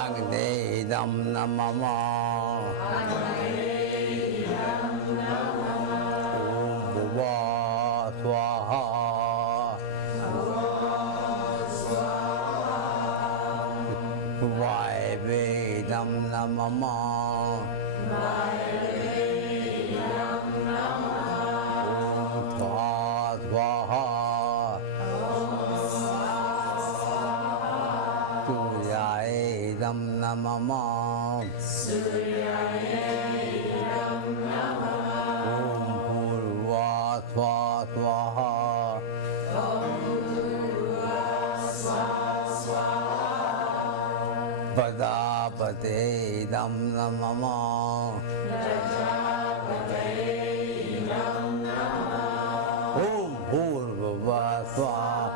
Agneidam Namama Bhuva Swaha Vaivedam Namama Swaha Suryaedam Namama Om Purva Swaha Padapatedam Namama Om Purva Swaha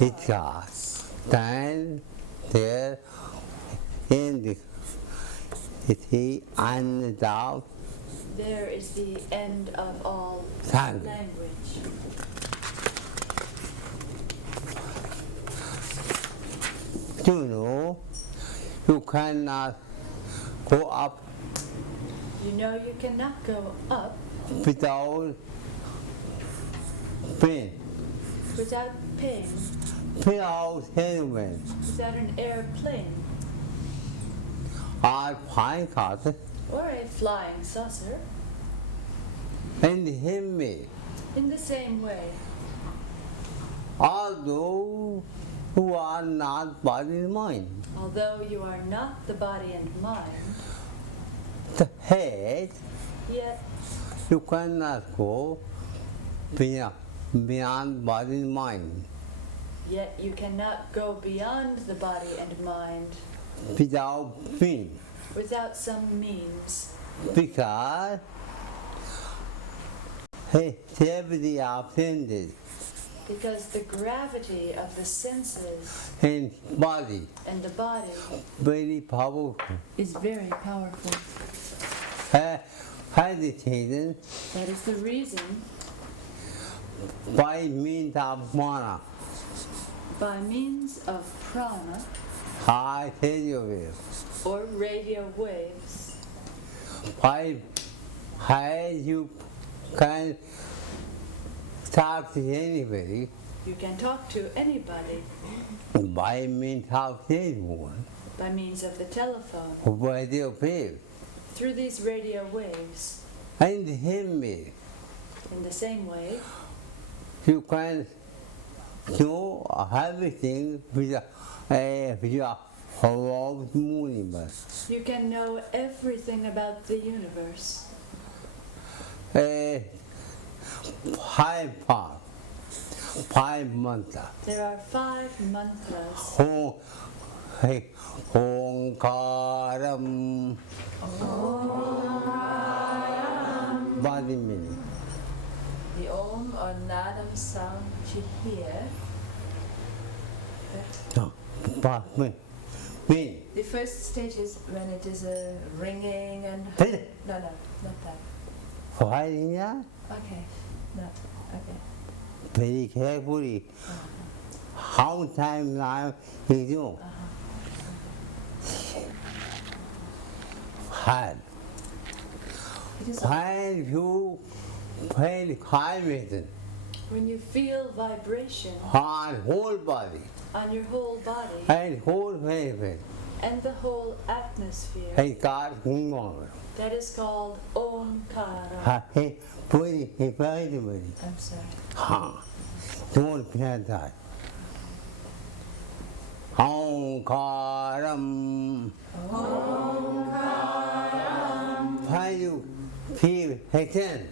It stand there in the end of. There is the end of all language. You know, you cannot go up. You know you cannot go up without pain. Without pain. Without Hanuman. Without an airplane. Or flying car. Or a flying saucer. And him. In the same way. Although you are not body and mind. Although you are not the body and mind. The head. Yet. You cannot go beyond body and mind. Yet you cannot go beyond the body and mind. Without means. Without some means. Because gravity offended. Because the gravity of the senses and body very powerful. Is very powerful. Hesitating. That is the reason. By means of mana. By means of prana. High radio waves. Or radio waves. By how you can talk to anybody. You can talk to anybody. By means of telephone. By means of the telephone. Radio waves. Through these radio waves. And him. In the same way. You can know everything with a whole universe. You can know everything about the universe. 5 mantras. There are 5 mantras. Omkaram. Body meaning. The Om or Nadam sound which you hear. No, mean. The first stage is when it is a ringing and... No, not that. Why is that? Okay, no, okay. Very carefully. How time now you do? Hard. It is when you play climate, When you feel vibration on whole body on your whole body and whole heaven, and the whole atmosphere, and God more. that is called Omkara. Hey, put it, I'm sorry. don't forget that. Omkaram. When you feel again,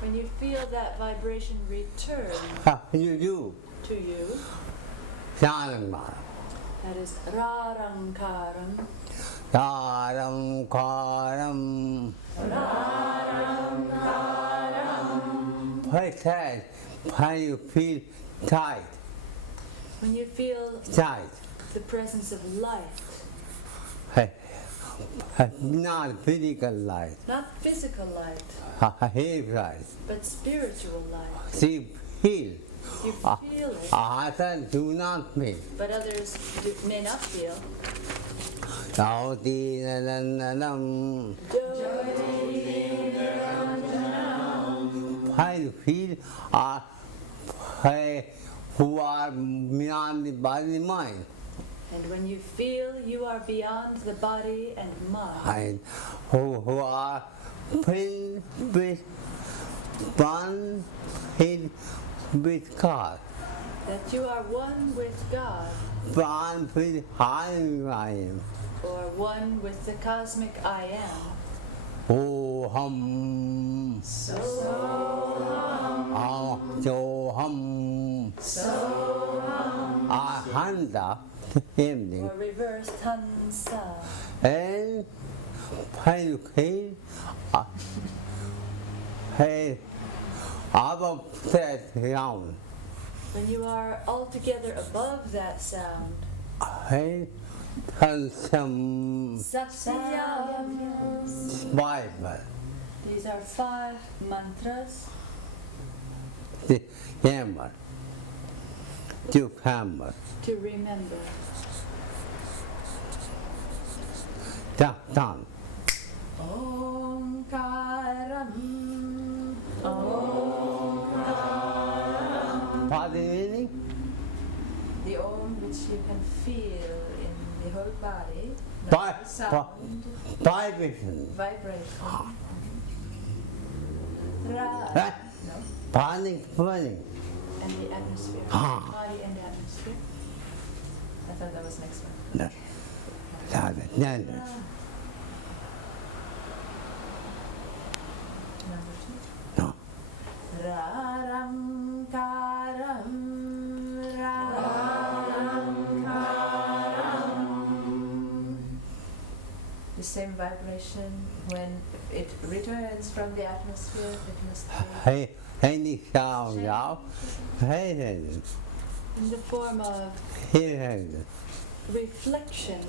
When you feel that vibration return you do. to you, Shanama. that is Raramkaram. Karam karam. What's that? When you feel tight, When you feel tight. the presence of light, Not physical light, not physical light, heavy light. but spiritual light. See, feel. You feel it, Others do not feel. but others may not feel. Jyoti Narananam. I feel who are beyond the body and mind. And when you feel you are beyond the body and mind, And who are filled with one head with God. that you are one with God, One with I am. or one with the cosmic I am. Oham. Soham. Ahanda. Ending. Or reverse Tansa. And when you came, above that round, When you are altogether above that sound, and some Satyam. Bible, These are 5 mantras the hammer, to hammer, to remember. done. Omkaram. What the meaning? The Om which you can feel in the whole body, Bi- not the sound, Vibration. vibration. Ra. Right? No. Burning, burning. And the atmosphere. Ah. Body and the atmosphere. I thought that was next one. No. Ra. Number 2. No. Raram karam. Raram karam. The same vibration when it returns from the atmosphere, it must be Hey, any sound out. Hey, in the form of hey, reflection.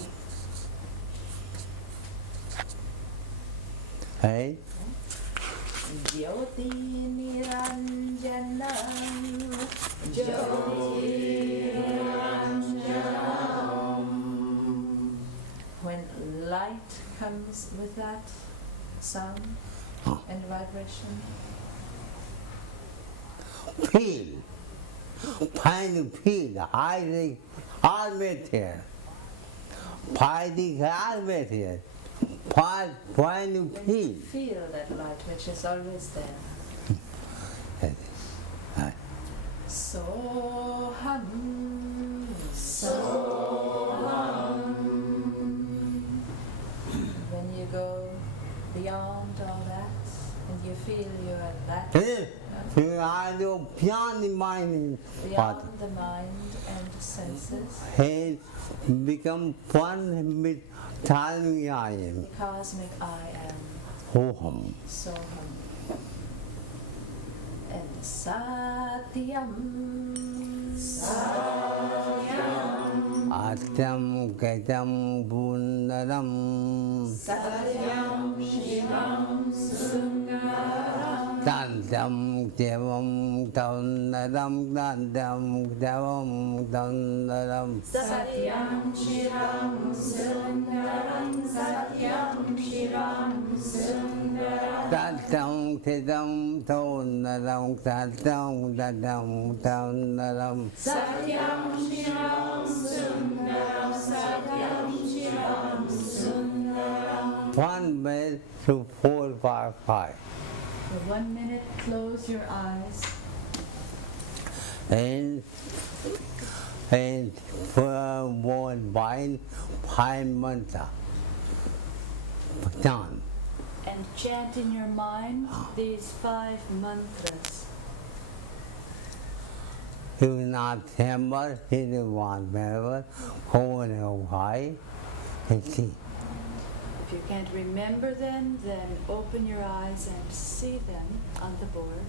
hey. Jyoti Niranjanam. Jyoti Niranjanam. When light comes with that sound and vibration, Feel. Find the feel. Hiding always here. Finding always here. Find the when you feel. feel that light which is always there. Soham. Soham. When you go beyond all that and you feel you are that You are the beyond the mind. beyond the mind and the senses, Head become one with time I am. the cosmic I am, Oham. Soham. And Satyam. Satyam. Atyam Gatam Bundaram. Satyam Shivam Sungaram. Tantam Devam Tanadam Tantam Devam Tanadam Satyam Shiram Sundaram Satyam Shiram Sundaram Tatam Tidam Tanadam Tatam Tatam Tanadam Satyam Shiram Sundaram Satyam Shiram Sundaram. 1 minute to 4, 5, 5. For 1 minute, close your eyes. And for 1 while 5 mantra. Done. And chant in your mind these 5 mantras. Do not remember anyone, wherever, hold your high and see. If you can't remember them, then open your eyes and see them on the board.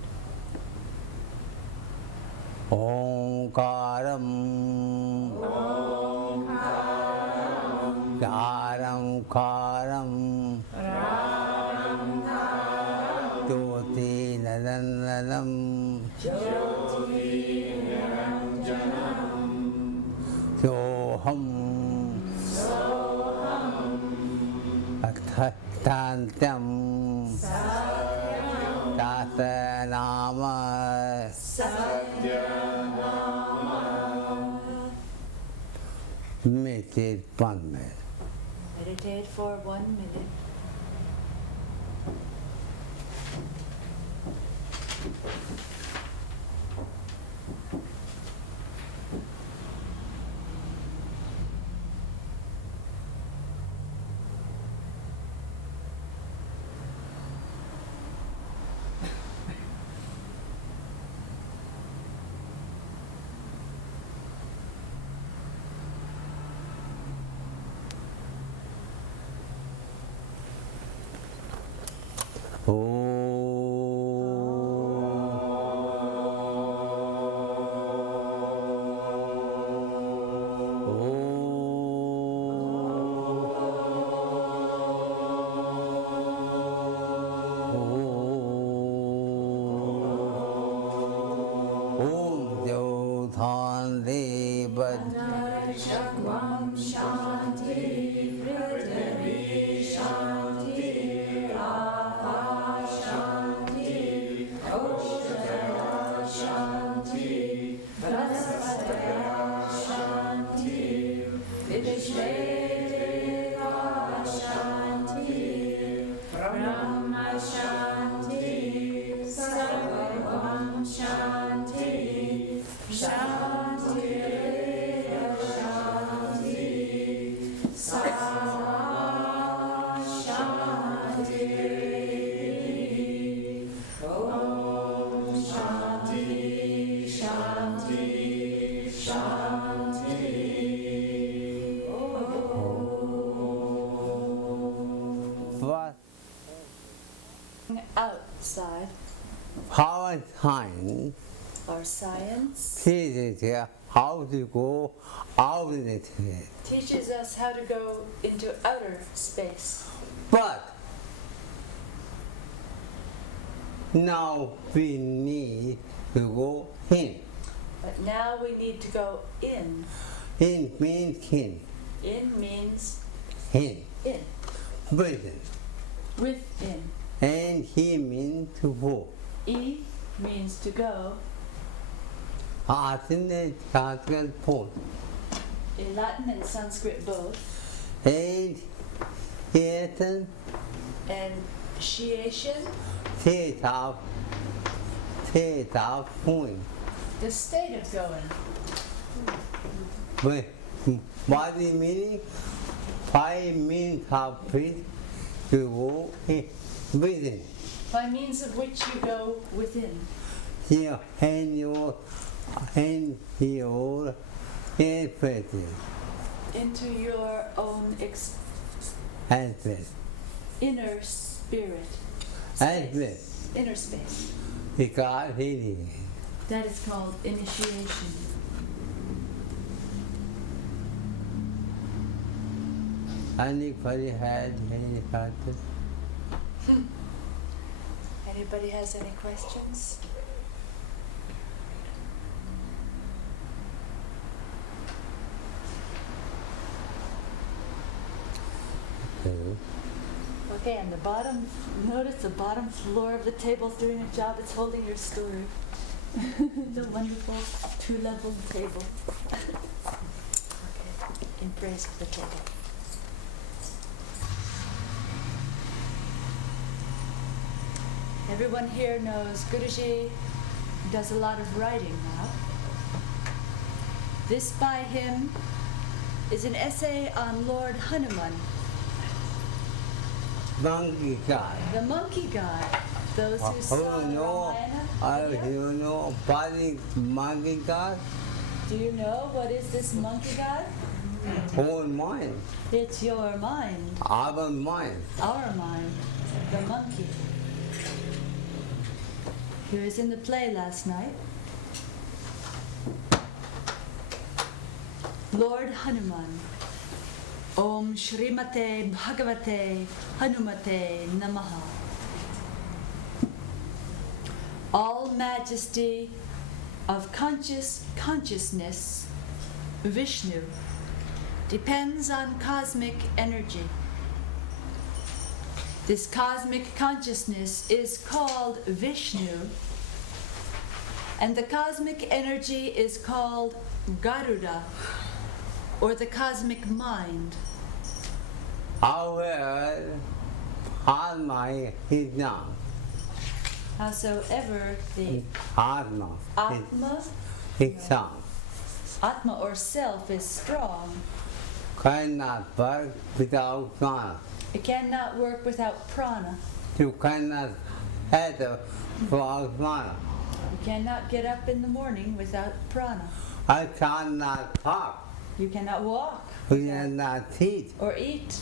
Omkaram Karam Karam Jyoti Nadananam Soham Tantam Tatanama Meditate 1 minute. Meditate for 1 minute. Shakvam Shanti Prithvi Shanti Apa Shanti Oshaya Shanti Vraspataya Shanti Vishvedeva Shanti Brahma Shanti Sarvam Shanti Shanti outside. Our science Our science teaches how to go out in it. teaches us how to go into outer space. But now we need to go in. But now we need to go in. In means in. In means In. in. Within. Within. And he means to go. E means to go. Alternate Sanskrit both. In Latin and Sanskrit both. And Eton, And Shiation, theta point. the state of going. But body meaning 5 means complete to go within. By means of which you go within. Here and your expression. Into your own inner spirit. Space. Inner space. Because healing. That is called initiation. Anybody had any practice? Anybody has any questions? Okay, and the bottom, notice the bottom floor of the table's doing a job. It's holding your story. The wonderful two-level table. Okay, in praise of the table. Everyone here knows Guruji does a lot of writing now. This by him is an essay on Lord Hanuman, Monkey God. the monkey god. Those who saw Ramayana. You know body monkey God? Do you know what is this monkey god? Whole mind. It's your mind, Our mind. our mind, the monkey. He was in the play last night. Lord Hanuman. Om Shrimate Bhagavate Hanumate Namaha. All majesty of consciousness, Vishnu, depends on cosmic energy. This cosmic consciousness is called Vishnu, and the cosmic energy is called Garuda, or the cosmic mind. Our Atma is not. Howsoever the Atma Atma, is not. Atma or self is strong, Cannot work without prana. it cannot work without prana. You cannot head without prana. You cannot get up in the morning without prana. I cannot talk. You cannot walk We cannot eat. or eat.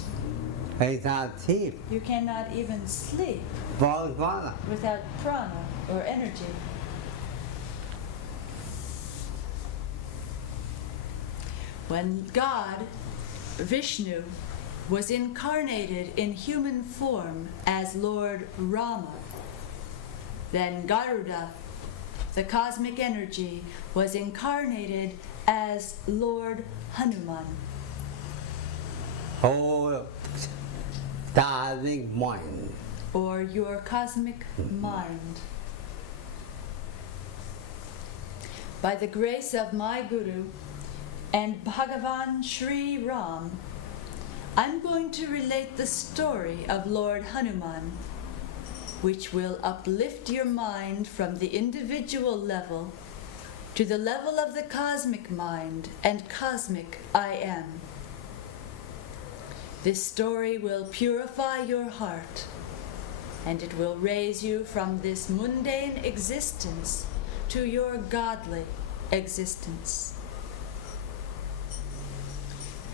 We cannot sleep. You cannot even sleep Without prana. without prana or energy. When God, Vishnu, was incarnated in human form as Lord Rama, then Garuda, the cosmic energy, was incarnated as Lord Hanuman. Whole darling mind. Or your cosmic mind. By the grace of my Guru and Bhagavan Shri Ram, I'm going to relate the story of Lord Hanuman, which will uplift your mind from the individual level to the level of the cosmic mind and cosmic I am. This story will purify your heart, and it will raise you from this mundane existence to your godly existence.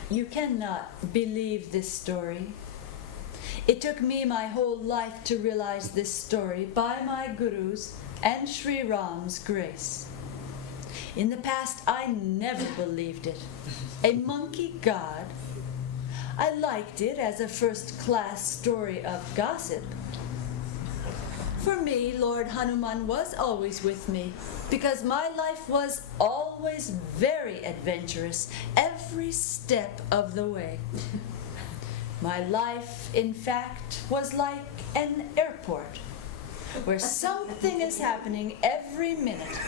You cannot believe this story. It took me my whole life to realize this story by my Guru's and Sri Ram's grace. In the past, I never believed it. A monkey god? I liked it as a first-class story of gossip. For me, Lord Hanuman was always with me, because my life was always very adventurous, every step of the way. My life, in fact, was like an airport, where something is happening every minute,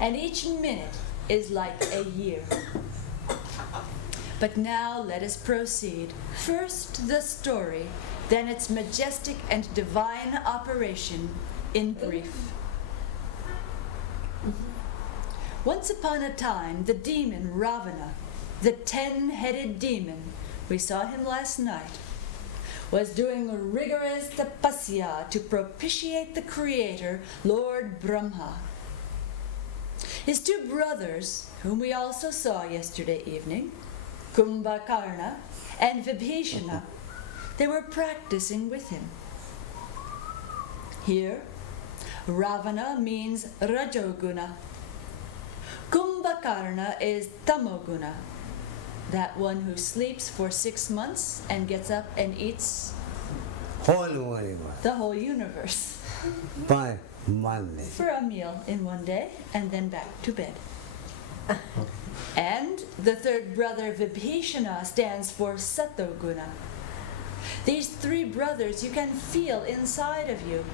and each minute is like a year. But now let us proceed. First the story, then its majestic and divine operation in brief. Once upon a time, the demon Ravana, the 10-headed demon, we saw him last night, was doing a rigorous tapasya to propitiate the creator, Lord Brahma. His two brothers, whom we also saw yesterday evening, Kumbhakarna and Vibhishana, they were practicing with him. Here, Ravana means Rajoguna. Kumbhakarna is Tamoguna, that one who sleeps for 6 months and gets up and eats whole universe the whole universe, by Monday. for a meal in one day and then back to bed. And the third brother, Vibhishana, stands for Satoguna. These three brothers you can feel inside of you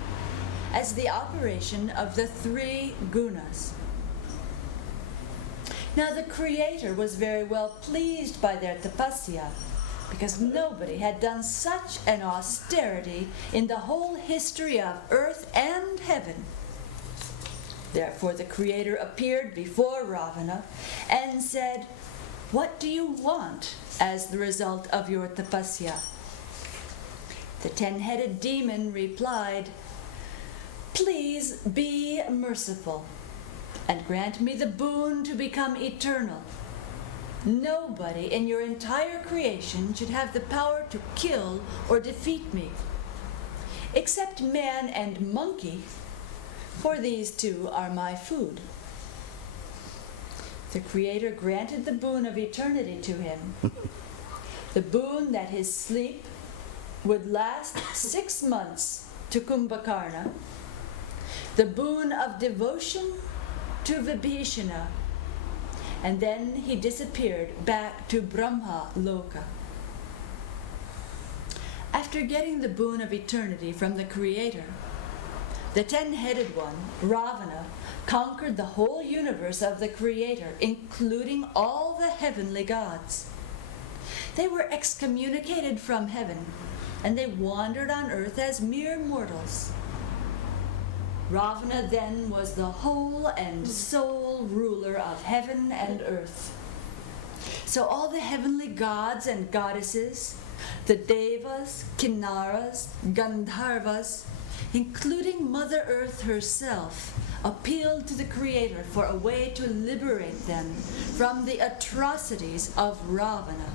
as the operation of the three gunas. Now the Creator was very well pleased by their tapasya, because nobody had done such an austerity in the whole history of earth and heaven. Therefore the Creator appeared before Ravana and said, "What do you want as the result of your tapasya?" The 10-headed demon replied, "Please be merciful and grant me the boon to become eternal. Nobody in your entire creation should have the power to kill or defeat me, except man and monkey, for these two are my food." The Creator granted the boon of eternity to him, the boon that his sleep would last 6 months to Kumbhakarna, the boon of devotion to Vibhishana, and then he disappeared back to Brahma Loka. After getting the boon of eternity from the Creator, the 10-headed one, Ravana, conquered the whole universe of the Creator, including all the heavenly gods. They were excommunicated from heaven, and they wandered on earth as mere mortals. Ravana then was the whole and sole ruler of heaven and earth. So all the heavenly gods and goddesses, the Devas, Kinnaras, Gandharvas, including Mother Earth herself, appealed to the Creator for a way to liberate them from the atrocities of Ravana.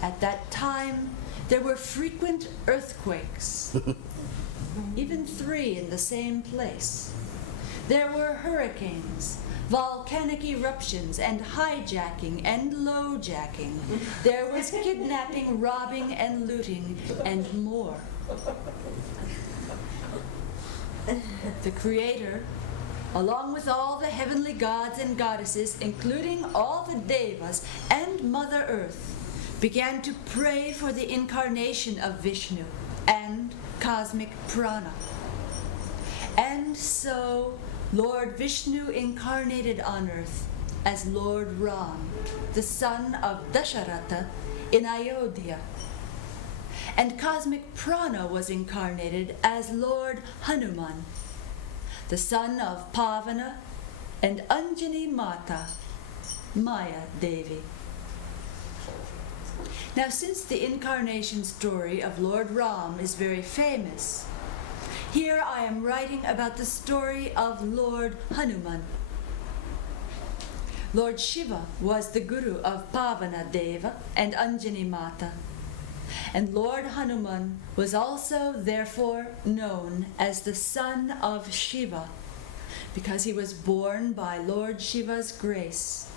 At that time, there were frequent earthquakes, even 3 in the same place. There were hurricanes, volcanic eruptions, and hijacking and lowjacking. There was kidnapping, robbing, and looting, and more. The Creator, along with all the heavenly gods and goddesses, including all the Devas and Mother Earth, began to pray for the incarnation of Vishnu and cosmic prana. And so Lord Vishnu incarnated on earth as Lord Ram, the son of Dasharatha, in Ayodhya. And cosmic prana was incarnated as Lord Hanuman, the son of Pavana and Anjani Mata, Maya Devi. Now, since the incarnation story of Lord Ram is very famous, here I am writing about the story of Lord Hanuman. Lord Shiva was the guru of Pavana Deva and Anjani Mata, and Lord Hanuman was also therefore known as the son of Shiva, because he was born by Lord Shiva's grace.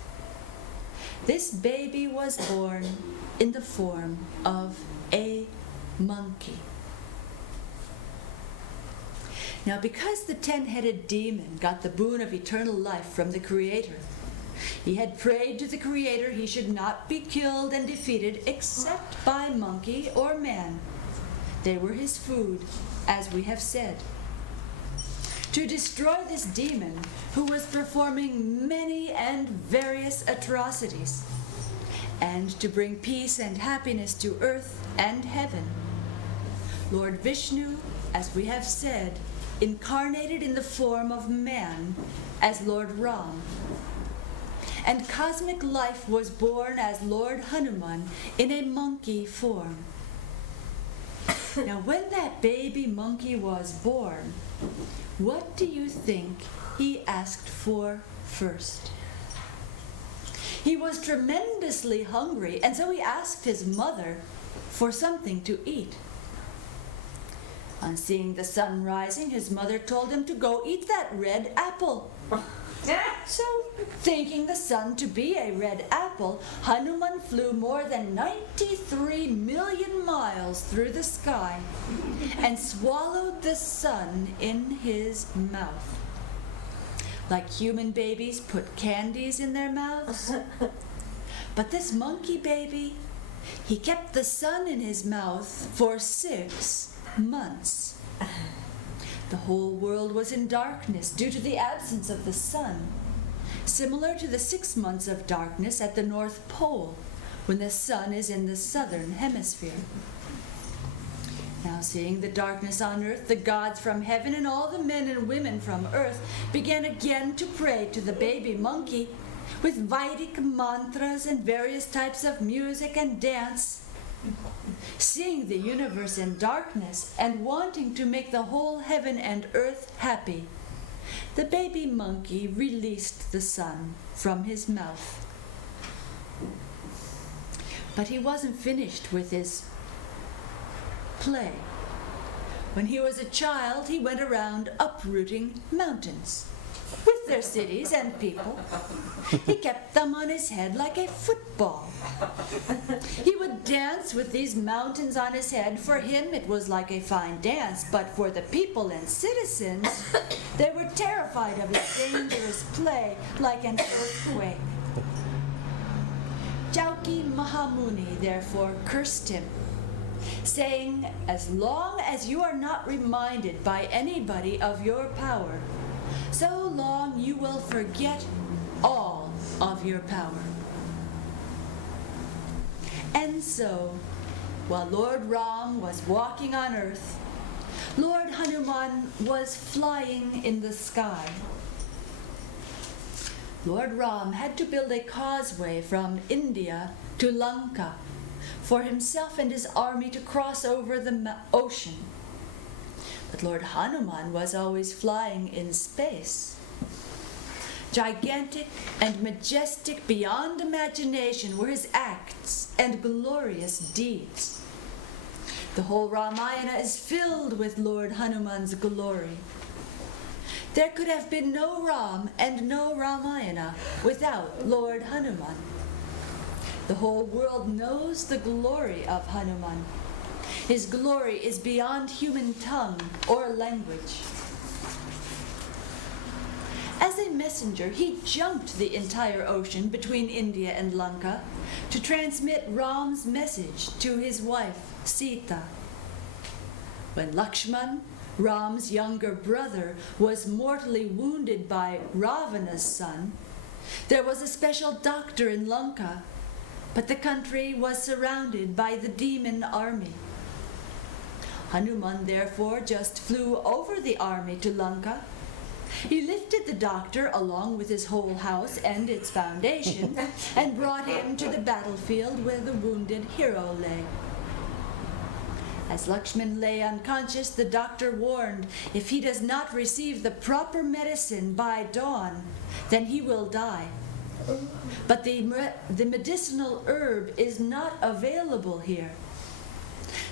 This baby was born in the form of a monkey. Now, because the 10-headed demon got the boon of eternal life from the Creator, he had prayed to the Creator he should not be killed and defeated except by monkey or man. They were his food, as we have said. To destroy this demon, who was performing many and various atrocities, and to bring peace and happiness to earth and heaven, Lord Vishnu, as we have said, incarnated in the form of man as Lord Ram. And cosmic life was born as Lord Hanuman in a monkey form. Now, when that baby monkey was born, what do you think he asked for first? He was tremendously hungry, and so he asked his mother for something to eat. On seeing the sun rising, his mother told him to go eat that red apple. So Thinking the sun to be a red apple, Hanuman flew more than 93 million miles through the sky and swallowed the sun in his mouth. Like human babies put candies in their mouths. But this monkey baby, he kept the sun in his mouth for 6 months. The whole world was in darkness due to the absence of the sun, similar to the 6 months of darkness at the North Pole when the sun is in the southern hemisphere. Now, seeing the darkness on earth, the gods from heaven and all the men and women from earth began again to pray to the baby monkey with Vedic mantras and various types of music and dance. Seeing the universe in darkness and wanting to make the whole heaven and earth happy, the baby monkey released the sun from his mouth. But he wasn't finished with his play. When he was a child, he went around uprooting mountains with their cities and people. He kept them on his head like a football. He would dance with these mountains on his head. For him, it was like a fine dance, but for the people and citizens, they were terrified of his dangerous play like an earthquake. Jauki Mahamuni therefore cursed him, saying, "As long as you are not reminded by anybody of your power, so long you will forget all of your power." And so, while Lord Ram was walking on earth, Lord Hanuman was flying in the sky. Lord Ram had to build a causeway from India to Lanka for himself and his army to cross over the ocean. But Lord Hanuman was always flying in space. Gigantic and majestic beyond imagination were his acts and glorious deeds. The whole Ramayana is filled with Lord Hanuman's glory. There could have been no Ram and no Ramayana without Lord Hanuman. The whole world knows the glory of Hanuman. His glory is beyond human tongue or language. As a messenger, he jumped the entire ocean between India and Lanka to transmit Ram's message to his wife, Sita. When Lakshman, Ram's younger brother, was mortally wounded by Ravana's son, there was a special doctor in Lanka, but the country was surrounded by the demon army. Hanuman therefore just flew over the army to Lanka. He lifted the doctor along with his whole house and its foundation and brought him to the battlefield where the wounded hero lay. As Lakshman lay unconscious, the doctor warned, if he does not receive the proper medicine by dawn, then he will die. But the medicinal herb is not available here.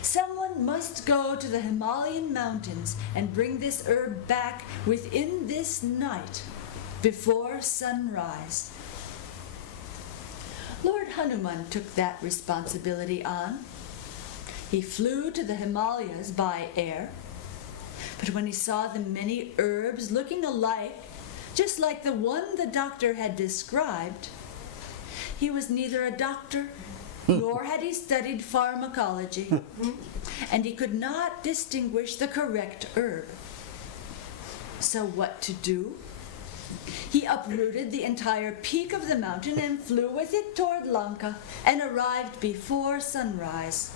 Someone must go to the Himalayan mountains and bring this herb back within this night, before sunrise. Lord Hanuman took that responsibility on. He flew to the Himalayas by air, but when he saw the many herbs looking alike, just like the one the doctor had described, he was neither a doctor nor had he studied pharmacology, and he could not distinguish the correct herb. So what to do? He uprooted the entire peak of the mountain and flew with it toward Lanka and arrived before sunrise.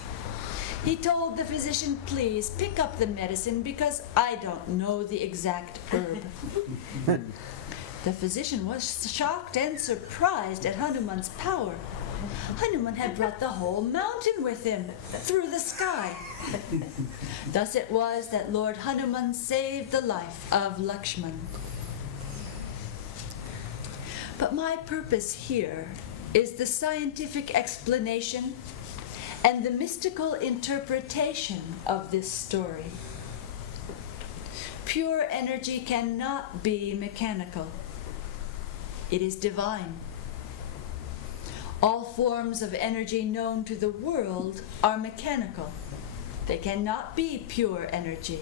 He told the physician, "Please pick up the medicine because I don't know the exact herb." The physician was shocked and surprised at Hanuman's power. Hanuman had brought the whole mountain with him through the sky. Thus it was that Lord Hanuman saved the life of Lakshman. But my purpose here is the scientific explanation and the mystical interpretation of this story. Pure energy cannot be mechanical. It is divine. All forms of energy known to the world are mechanical. They cannot be pure energy.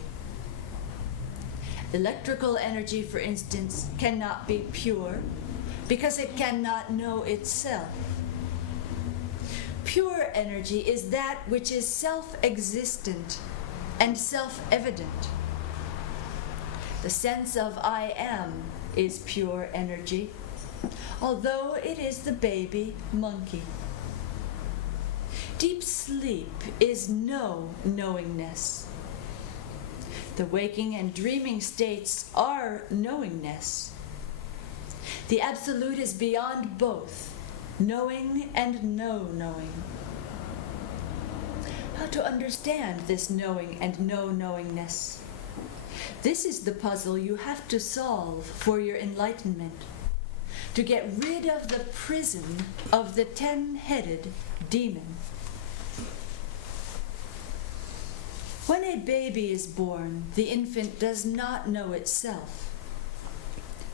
Electrical energy, for instance, cannot be pure because it cannot know itself. Pure energy is that which is self-existent and self-evident. The sense of I am is pure energy, although it is the baby monkey. Deep sleep is no knowingness. The waking and dreaming states are knowingness. The Absolute is beyond both, knowing and no knowing. How to understand this knowing and no knowingness? This is the puzzle you have to solve for your enlightenment, to get rid of the prison of the 10-headed demon. When a baby is born, the infant does not know itself.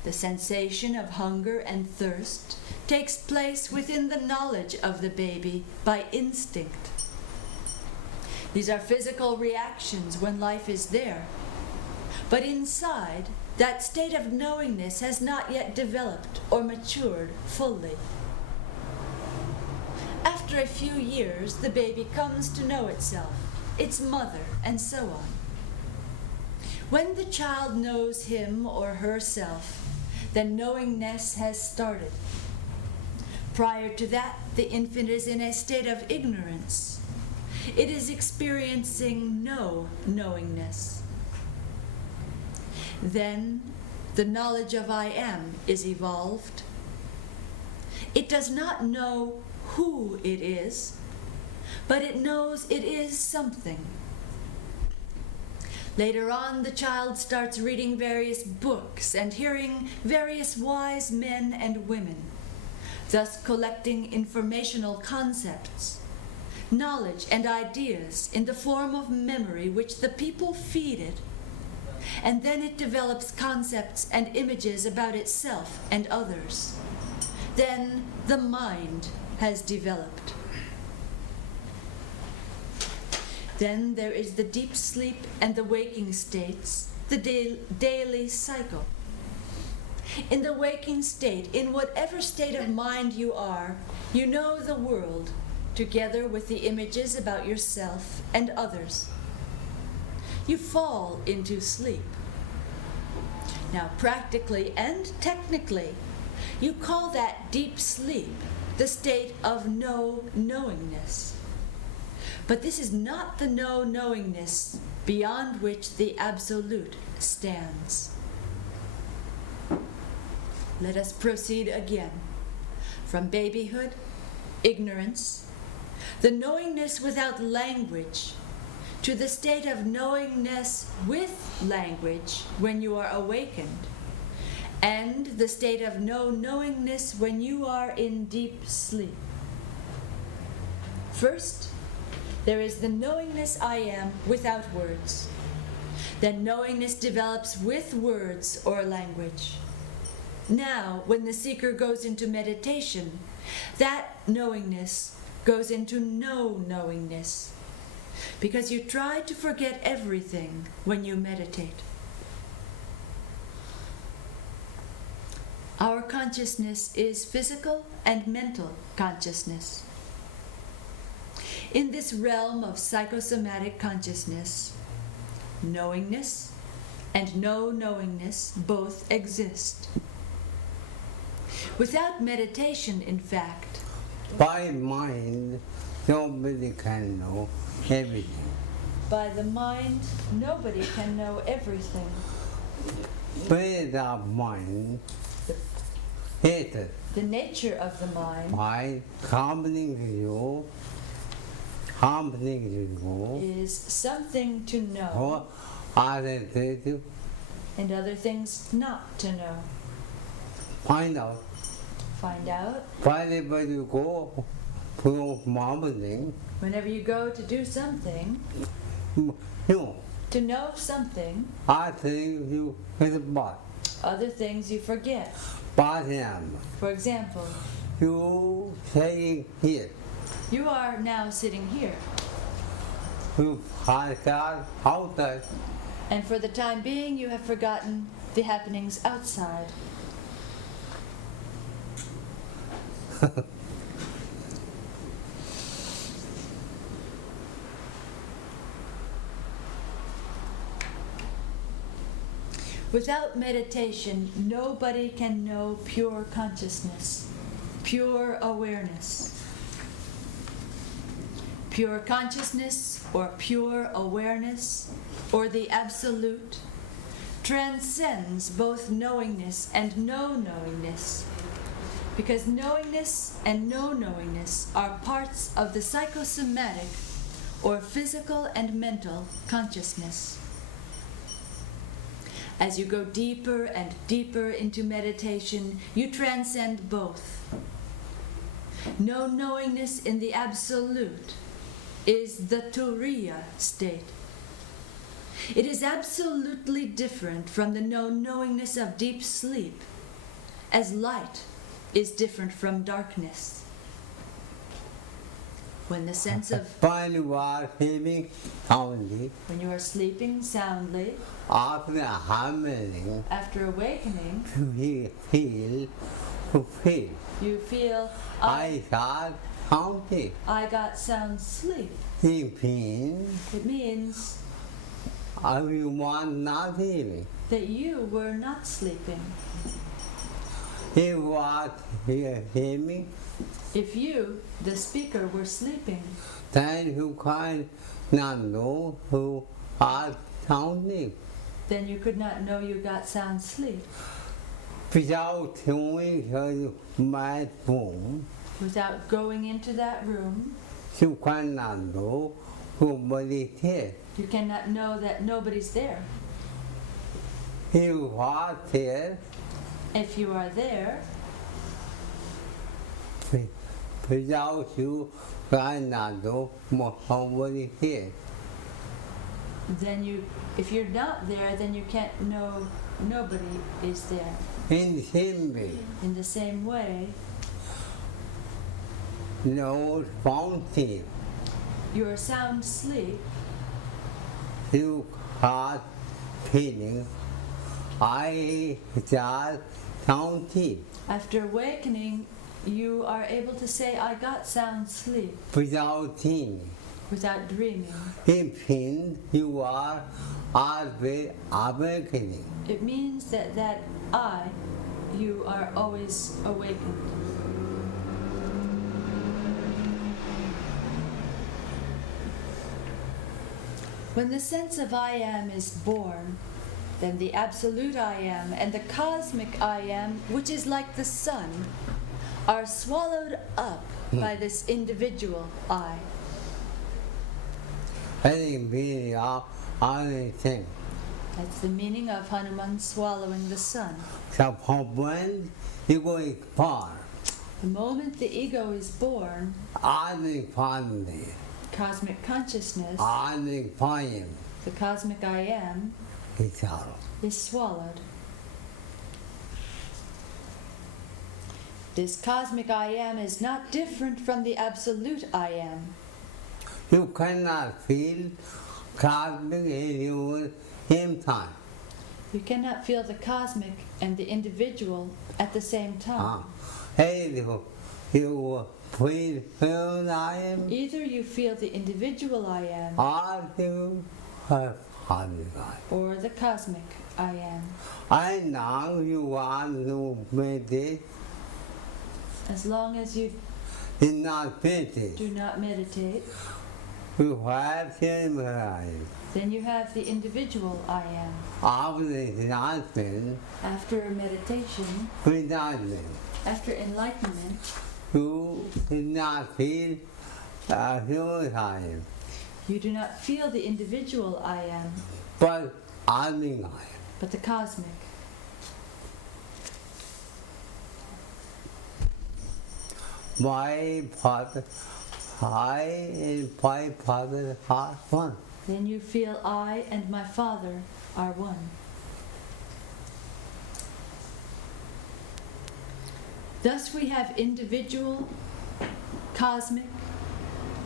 The sensation of hunger and thirst takes place within the knowledge of the baby by instinct. These are physical reactions when life is there. But inside, that state of knowingness has not yet developed or matured fully. After a few years, the baby comes to know itself, its mother, and so on. When the child knows him or herself, then knowingness has started. Prior to that, the infant is in a state of ignorance. It is experiencing no knowingness. Then the knowledge of I am is evolved. It does not know who it is, but it knows it is something. Later on, the child starts reading various books and hearing various wise men and women, thus collecting informational concepts, knowledge and ideas in the form of memory which the people feed it, and then it develops concepts and images about itself and others. Then the mind has developed. Then there is the deep sleep and the waking states, the daily cycle. In the waking state, in whatever state of mind you are, you know the world, together with the images about yourself and others. You fall into sleep. Now, practically and technically, you call that deep sleep the state of no knowingness. But this is not the no knowingness beyond which the Absolute stands. Let us proceed again. From babyhood, ignorance, the knowingness without language, to the state of knowingness with language when you are awakened, and the state of no knowingness when you are in deep sleep. First, there is the knowingness I am without words. Then knowingness develops with words or language. Now, when the seeker goes into meditation, that knowingness goes into no knowingness, because you try to forget everything when you meditate. Our consciousness is physical and mental consciousness. In this realm of psychosomatic consciousness, knowingness and no knowingness both exist. Without meditation, in fact, by mind, nobody can know everything. By the mind, nobody can know everything. Without mind, hatred. The nature of the mind By harming you, is something to know or other things, and other things not to know. find out. Find out. Wherever you go, to harming, Whenever you go to do something, no, to know something, I think you is bad. Other things you forget. But him, For example, you saying here, you are now sitting here, you forgot outside. and for the time being you have forgotten the happenings outside. Without meditation, nobody can know pure consciousness, pure awareness. Pure consciousness, or pure awareness, or the absolute, transcends both knowingness and no-knowingness, because knowingness and no-knowingness are parts of the psychosomatic, or physical and mental consciousness. As you go deeper and deeper into meditation, you transcend both. No knowingness in the absolute is the turiya state. It is absolutely different from the no knowingness of deep sleep, as light is different from darkness. When the sense of When you are sleeping soundly, when you are sleeping soundly, after humming, after awakening, you feel, you feel I got something. I got sound sleep. It means It means you want not sleeping. that you were not sleeping. You are sleeping, If you, the speaker, were sleeping, then you cannot know who are sounding. then you could not know you got sound sleep. Without doing your mind room, Without going into that room, you cannot know nobody there. you cannot know that nobody's there. You are there If you are there, without you cannot know nobody there. then if you're not there, then you can't know nobody is there. In the same way, In the same way, no fountain, your sound sleep, you are feeling I just fountain after awakening, you are able to say, I got sound sleep, without thinking. without dreaming. It means you are always awakening. It means that you are always awakened. When the sense of I am is born, then the absolute I am and the cosmic I am, which is like the sun, are swallowed up by this individual I. Having been of anything. That's the meaning of Hanuman swallowing the sun. So when you go far, The moment the ego is born, undefined, cosmic consciousness, undefined, the cosmic I am, is out. is swallowed. This cosmic I am is not different from the absolute I am. You cannot feel cosmic in your same time. You cannot feel the cosmic and the individual at the same time. Hey, you feel I am, Either you feel the individual I am or you have cosmic I. or the cosmic I am. I know you want to meditate, As long as you did not meditate. do not meditate, You have same I. then you have the individual I am. After enlightenment, After meditation, after enlightenment, you did not feel human time, you do not feel the individual I am, but cosmic I. but the cosmic. My father, I and my father are one. Then you feel I and my Father are one. Thus we have individual, cosmic,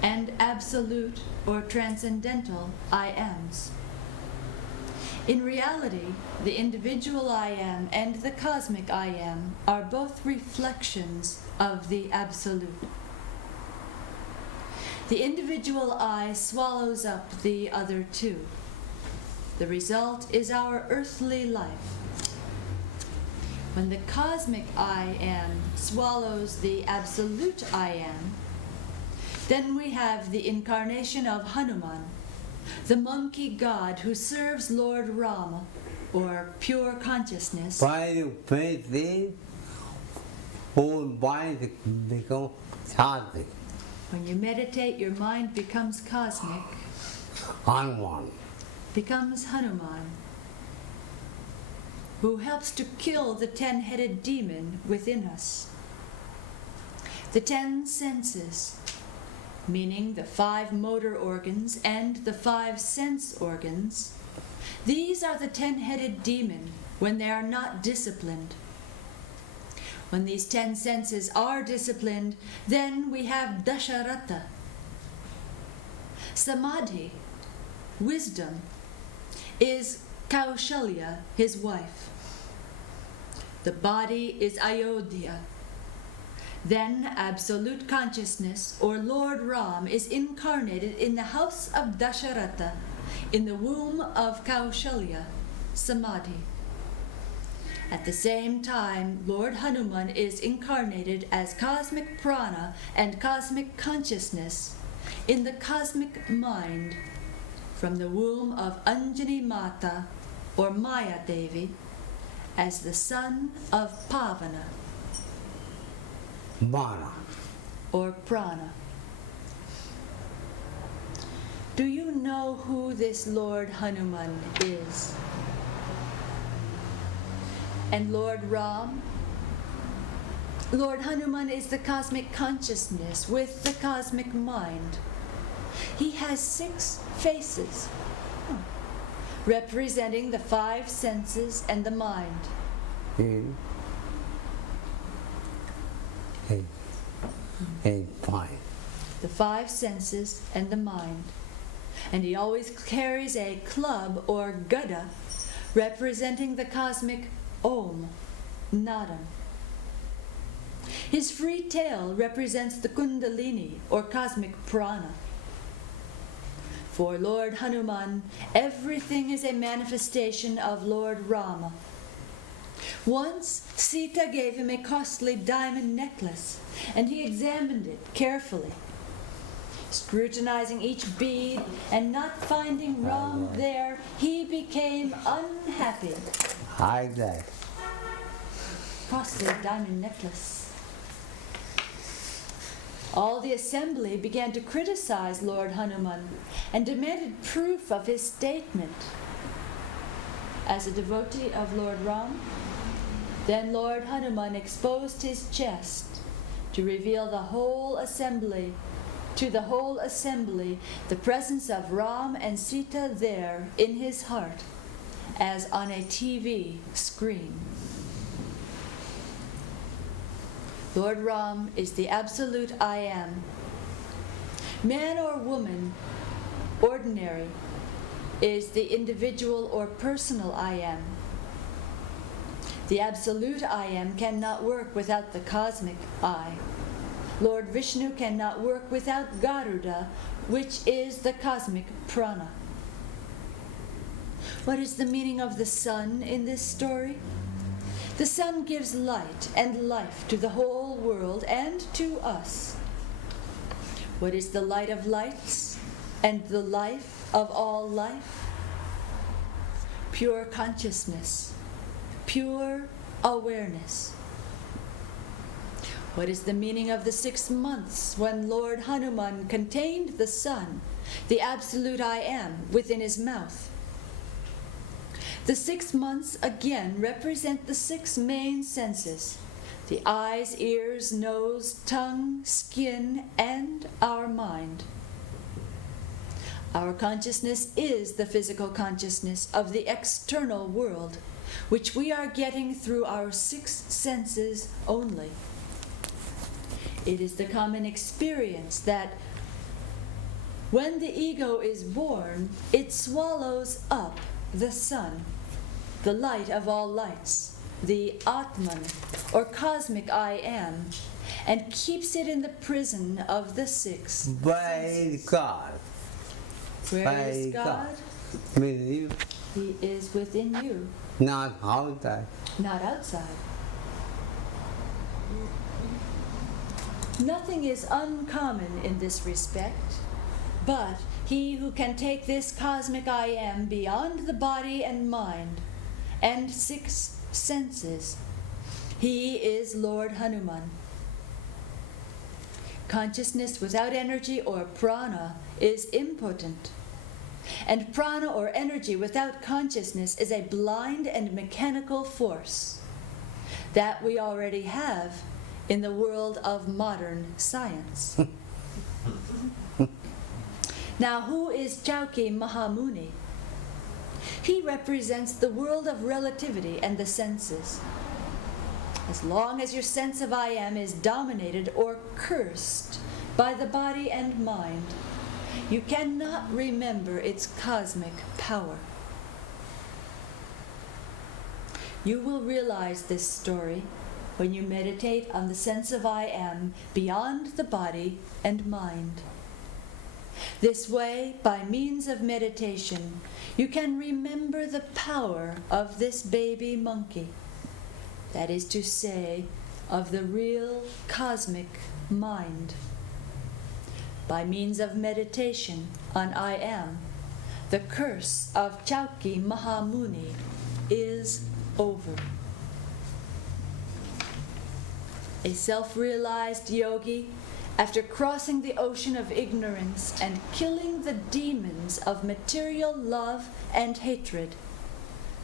and absolute or transcendental I ams. In reality, the individual I am and the cosmic I am are both reflections of the absolute. The individual I swallows up the other two. The result is our earthly life. When the cosmic I am swallows the absolute I am, then we have the incarnation of Hanuman, the monkey god who serves Lord Rama, or pure consciousness. By the faith is, whole mind becomes cosmic. When you meditate, your mind becomes cosmic, Hanuman. becomes Hanuman, who helps to kill the 10-headed demon within us. The 10 senses, meaning the 5 motor organs and the 5 sense organs, these are the 10-headed demon when they are not disciplined. When these 10 senses are disciplined, then we have Dasharatha. Samadhi, wisdom, is Kaushalya, his wife. The body is Ayodhya. Then absolute consciousness, or Lord Ram, is incarnated in the house of Dasharatha, in the womb of Kaushalya, Samadhi. At the same time, Lord Hanuman is incarnated as cosmic prana and cosmic consciousness in the cosmic mind from the womb of Anjani Mata, or Maya Devi, as the son of Pavana, Mana. or prana. Do you know who this Lord Hanuman is? And Lord Ram? Lord Hanuman is the cosmic consciousness with the cosmic mind. He has 6 faces, representing the 5 senses and the mind. Fine. The 5 senses and the mind. And he always carries a club or gada, representing the cosmic Om, Nadam. His free tail represents the Kundalini, or cosmic prana. For Lord Hanuman, everything is a manifestation of Lord Rama. Once, Sita gave him a costly diamond necklace, and he examined it carefully. Scrutinizing each bead and not finding Ram there, he became unhappy. Hide that. Costly diamond necklace. All the assembly began to criticize Lord Hanuman and demanded proof of his statement. As a devotee of Lord Ram, then Lord Hanuman exposed his chest to reveal the whole assembly, the presence of Ram and Sita there in his heart, as on a TV screen. Lord Ram is the absolute I am. Man or woman, ordinary, is the individual or personal I am. The absolute I am cannot work without the cosmic I. Lord Vishnu cannot work without Garuda, which is the cosmic prana. What is the meaning of the sun in this story? The sun gives light and life to the whole world and to us. What is the light of lights and the life of all life? Pure consciousness, pure awareness. What is the meaning of the 6 months when Lord Hanuman contained the sun, the absolute I am, within his mouth? The 6 months again represent the 6 main senses: the eyes, ears, nose, tongue, skin, and our mind. Our consciousness is the physical consciousness of the external world, which we are getting through our 6 senses only. It is the common experience that when the ego is born, it swallows up the sun, the light of all lights, the Atman, or cosmic I Am, and keeps it in the prison of the six By senses. God. Where by is God? God. With you, He is within you, not outside. not outside. Nothing is uncommon in this respect, but he who can take this cosmic I Am beyond the body and mind and six senses, he is Lord Hanuman. Consciousness without energy or prana is impotent, and prana or energy without consciousness is a blind and mechanical force that we already have in the world of modern science. Now, who is Chauki Mahamuni? He represents the world of relativity and the senses. As long as your sense of I Am is dominated or cursed by the body and mind, you cannot remember its cosmic power. You will realize this story when you meditate on the sense of I Am beyond the body and mind. This way, by means of meditation, you can remember the power of this baby monkey, that is to say, of the real cosmic mind. By means of meditation on I Am, the curse of Chauki Mahamuni is over. A self-realized yogi, after crossing the ocean of ignorance and killing the demons of material love and hatred,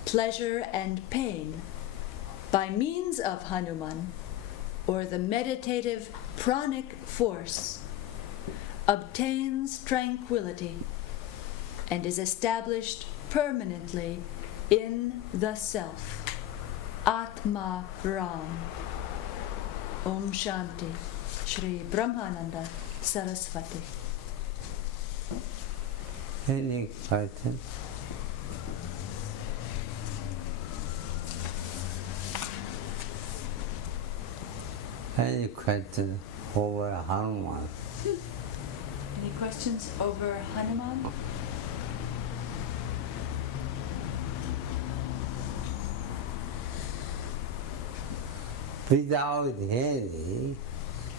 pleasure and pain, by means of Hanuman, or the meditative pranic force, obtains tranquility and is established permanently in the self, Atma Ram. Om Shanti, Shri Brahmananda Sarasvati. Any question? Any question over Hanuman? Any questions over Hanuman? Without any,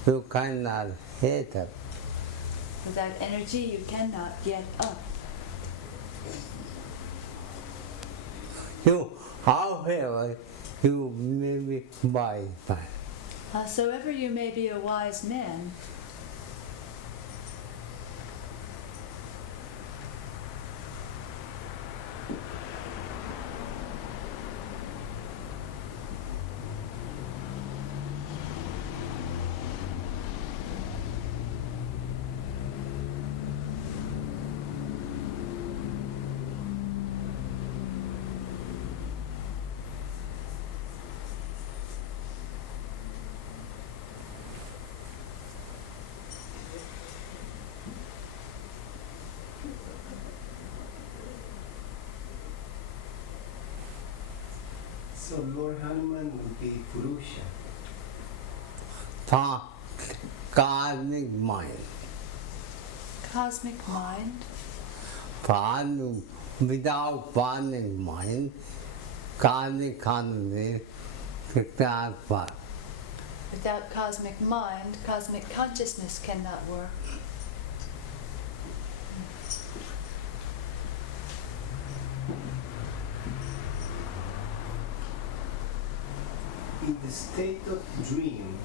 you cannot get up. Without energy, you cannot get up. You, however, you may be wise man. Howsoever you may be a wise man, So Lord Hanuman would be Purusha. Cosmic mind. cosmic mind, Without cosmic mind, cosmic consciousness cannot work. without cosmic mind, cosmic consciousness cannot work. In the state of dream,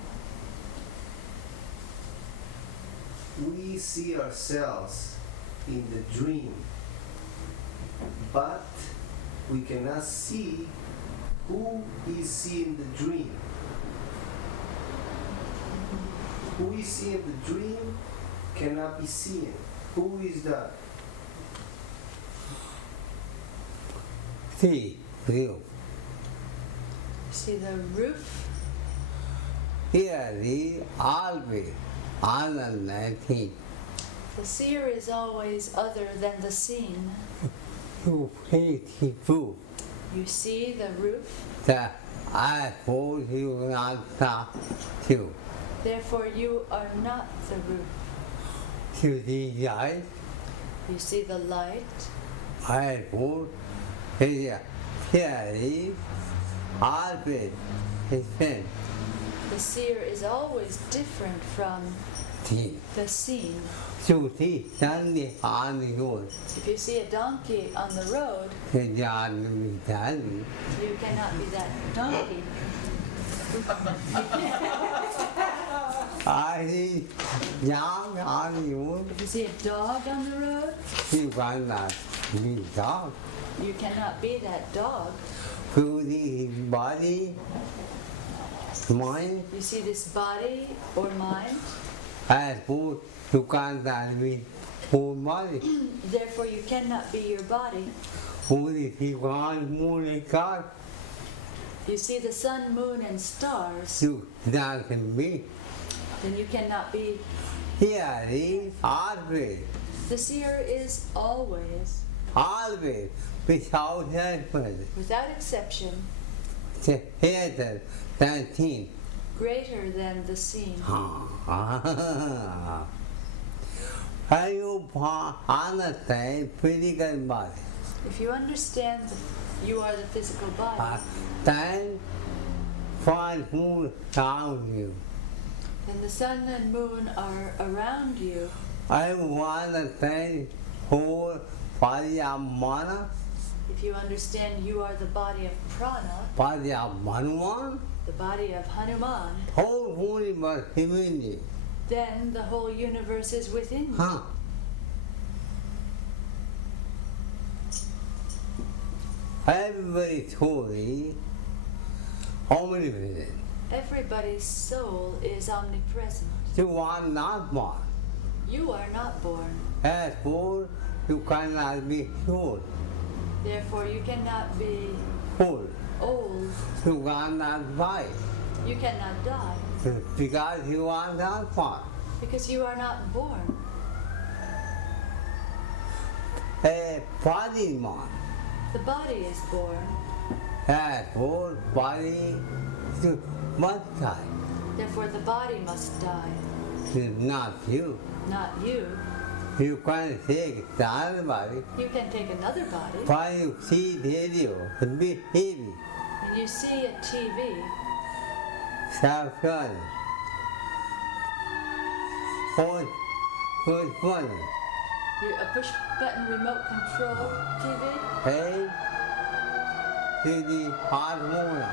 we see ourselves in the dream, but we cannot see who is seeing the dream. Who we see in the dream cannot be seen. Who is that? See, you. See the roof? here is always Ananda thing. The seer is always other than the seen. You hate you. You see the roof, The I hold you not you. therefore you are not the roof. You see the eyes, You see the light, I hold here is always the same the seer is always different from thing. the seen. You see Sunday on the road, If you see a donkey on the road, the John Sunday. you cannot be that donkey. I see young on the road, If you see a dog on the road, you cannot be dog. you cannot be that dog. You see his body, mind, You see this body or mind, I hold you cannot be whole body. therefore you cannot be your body. Only he one moon and God, You see the sun, moon, and stars, you that can be. then you cannot be. Here is always, The seer is always, always, without helping. without exception, The head than thing. greater than the seen. Are you understand physical body? If you understand that you are the physical body, Then find who around you. then the sun and moon are around you. I understand whole body of mana, If you understand you are the body of prana, body of Hanuman, the body of Hanuman, whole universe humanity. then the whole universe is within you. Huh? Everybody story omnipresent. Everybody's soul is omnipresent. You are not born. You are not born. Therefore, you cannot be old. Therefore, you cannot be Old. old. You cannot die. You cannot die Because you are not born. because you are not born. A body man. The body is born. Therefore, body must die. Therefore, the body must die. Not you. Not you. You can take the other body. You can take another body. When you see radio, it be heavy. When you see a TV, Sapphire Road. Phone. a push button remote control TV, Hey, to the harmonium.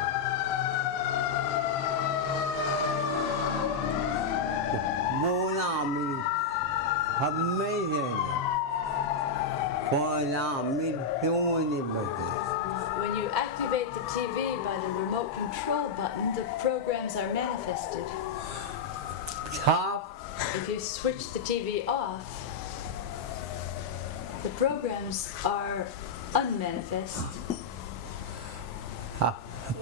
Monami, amazing. Monami, human. when you activate the TV by the remote control button, the programs are manifested. Top, If you switch the TV off, the programs are unmanifest,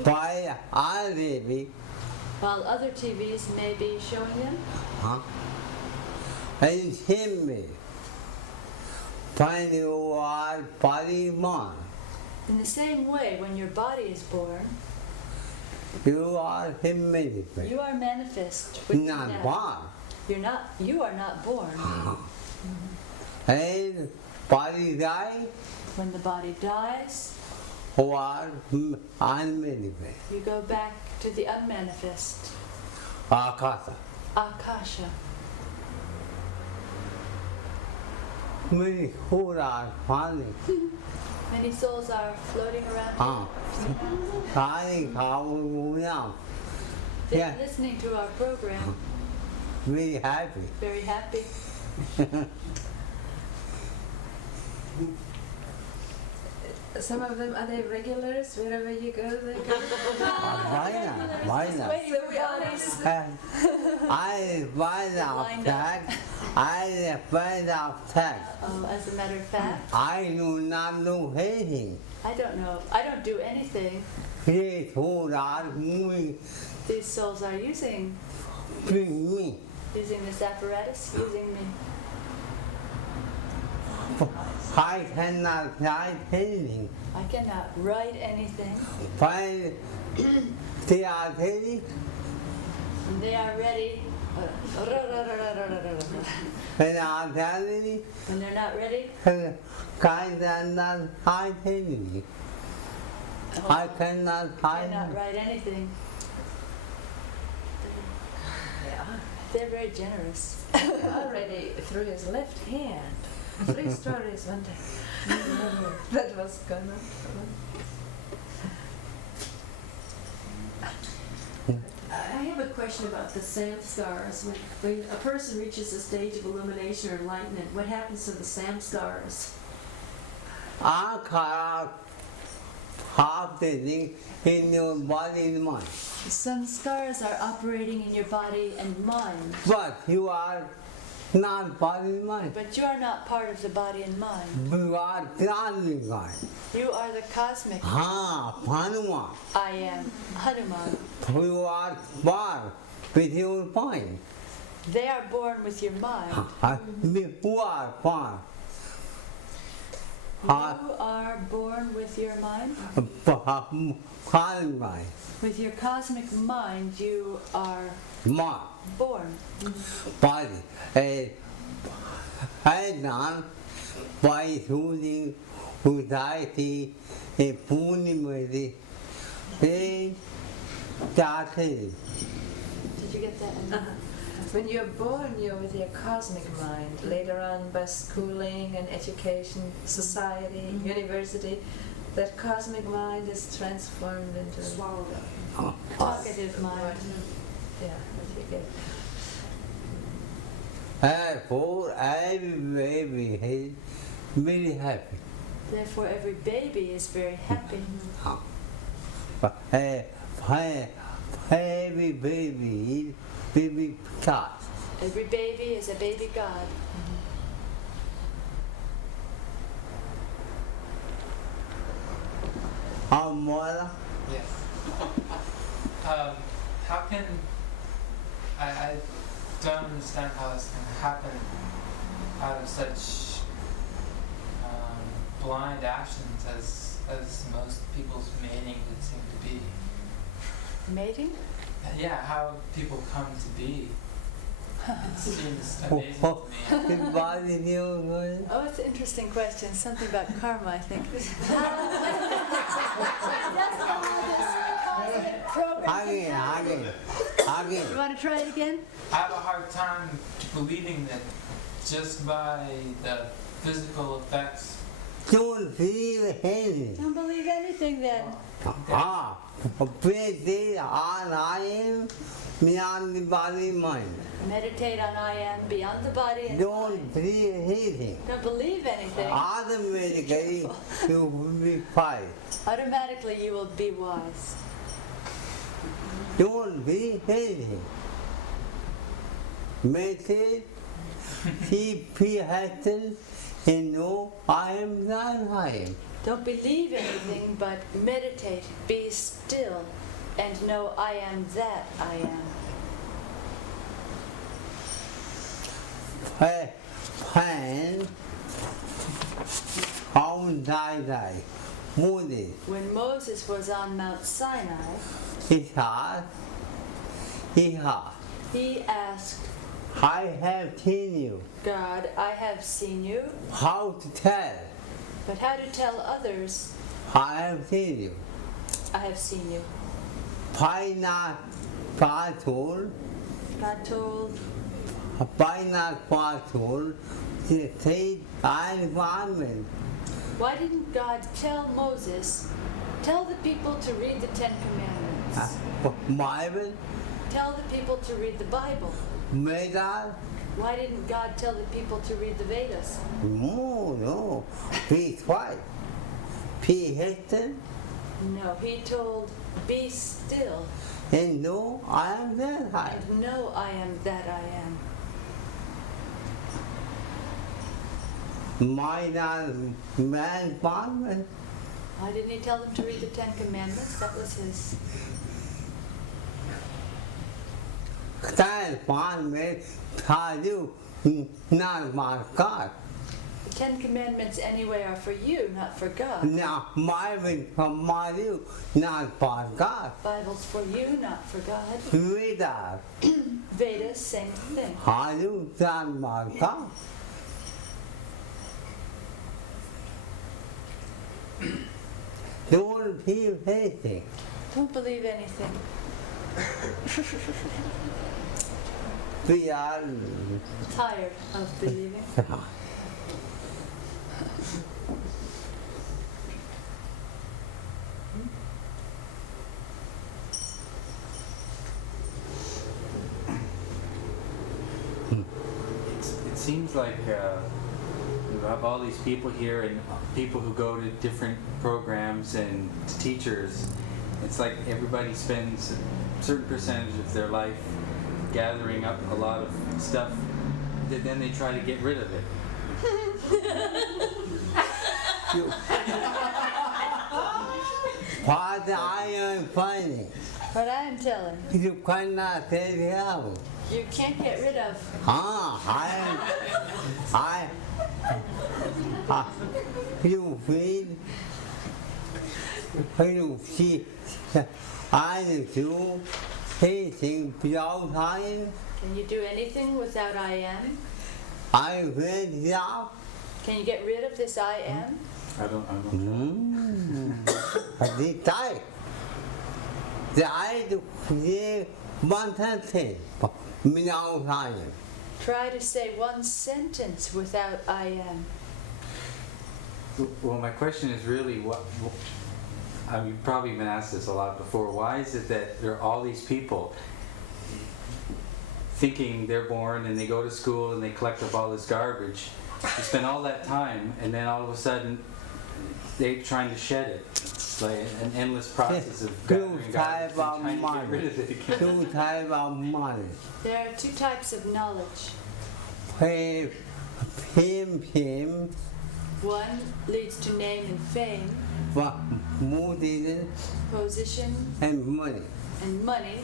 by already, while other TVs may be showing them. and him. Find you are body man. In the same way, when your body is born, You are humanity. you are manifest. within Not that. born. You are not born. And body die When the body dies, or unmanifest. you go back to the unmanifest, Akasa. Akasha. Many who are falling. Many souls are floating around. Falling how now. They're Yeah. listening to our program, Very happy. very happy. Some of them, are they regulars? Wherever you go, they go. Why not? Waiting for bodies. I find out Lined that. I find out that. As a matter of fact, I do not do anything. I don't know. I don't do anything. They who are moving These souls are using me. this apparatus, using me. I cannot write anything. I cannot write anything. When they are ready, And they are ready. when they are ready, When they're not ready, I cannot write anything. I cannot cannot write anything. They're very generous. Already through his left hand. 3 stories one day. That was gonna. I have a question about the samskars. When a person reaches a stage of illumination or enlightenment, what happens to the samskars? I cannot have the thing in your body and mind. Sanskars are operating in your body and mind, But you are not body and mind. but you are not part of the body and mind. You are traveling mind. You are the cosmic. Hanuman. I am Hanuman. You are born with your mind. They are born with your mind. You are born. You are born with your mind. Cosmic mind. With your cosmic mind, you are Mind. born. Body. I done by using society, a Punimati, they started. Did you get that? When you're born, you're with your cosmic mind. Later on, by schooling and education, society, university, that cosmic mind is transformed into Swallowed up. Talkative mind. Yeah, what you get. Therefore, every baby is very happy. Therefore, every baby is very happy. Every baby is baby God. Every baby is a baby God. Amora, Yes. How can I don't understand how this can happen out of such blind actions as most people's mating would seem to be. Mating? Yeah, how people come to be. It seems amazing to me. the body knew. Oh, it's an interesting question. Something about karma, I think. Again. You want to try it again? I have a hard time believing that just by the physical effects. Don't feel anything. Don't believe anything then. Meditate on I am beyond the body and mind. Meditate on I am beyond the body and Don't mind. feel anything. Don't believe anything. Automatically you will be fine. Automatically you will be wise. Don't feel anything. Meditate, keep hasten, and know I am that I am. Don't believe anything, but meditate, be still, and know I am that I am. When on die, Moses, When Moses was on Mount Sinai, he asked, he asked, I have seen you. God, I have seen you, How to tell? but how to tell others, I have seen you. I have seen you. Why not God told? God told, Why not God told? The state environment. why didn't God tell Moses, tell the people to read the Ten Commandments? Bible, Tell the people to read the Bible. Vedas. Why didn't God tell the people to read the Vedas? No. Be quiet. Be hasten. No, he told, be still, And know I am that I. and know I am that I am. My man commandment. Why didn't he tell them to read the Ten Commandments? That was his. That commandment for you, not for God. The 10 Commandments anyway are for you, not for God. Now, Bible for you, not for God. Bible's for you, not for God. Veda, Vedas, same thing. are you done for God? Don't believe anything. Don't believe anything. We are Tired of believing. It seems like you have all these people here and people who go to different programs and teachers. It's like everybody spends a certain percentage of their life gathering up a lot of stuff that then they try to get rid of it. What I am finding, But I am telling, you cannot take it out. you can't get rid of. You feel, you see, I do anything without time. Can you do anything without I am? I read it out. Can you get rid of this I am? I don't At the time, I do one thing without time. Try to say one sentence without I am. Well, my question is really you've probably been asked this a lot before. Why is it that there are all these people thinking they're born and they go to school and they collect up all this garbage, they spend all that time, and then all of a sudden they're trying to shed it? It's like an endless process of gathering garbage and trying to get rid of it again. Two types of money. There are 2 types of knowledge. Fame, One leads to name and fame, moody, position and money. and money.